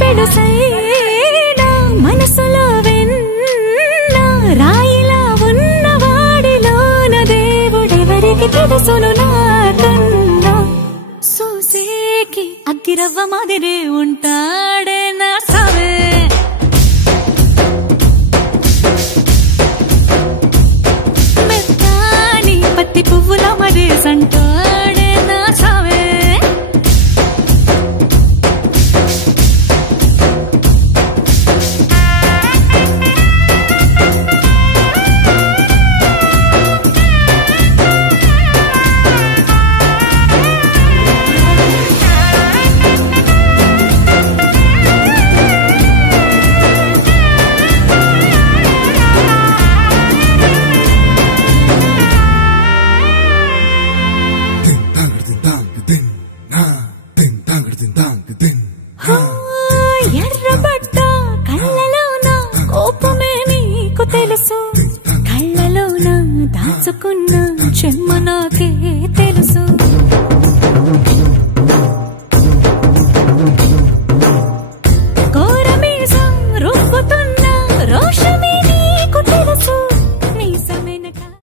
పెడుసైనా మనసులో వెన్న రాయిలా ఉన్నవాడిలోన దేవుడెవరికి తెలుసును నాకన్నా సూసేకి అగ్గిరవ్వ మాదిరే ఉంటాడే నా సావే మెత్తాని పత్తి పువ్వుల మరి సంటాడే నా సావే ఎర్రబడ్డ కళ్ళలోన కోపమే నీకు తెలుసు కళ్ళలోన దాచుకున్న చెమ్మ నాకే తెలుసు